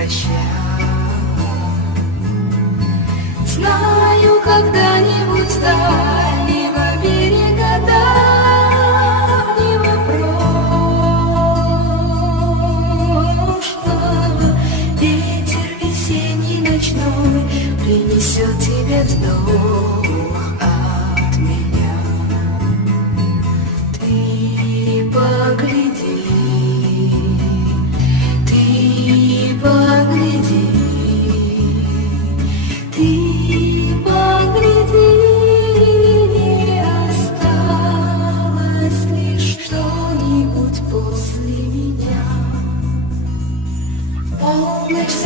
прощай. Знаю, когда-нибудь с дальнего берега давнего прошлого ветер весенний ночной принесет тебе вздох.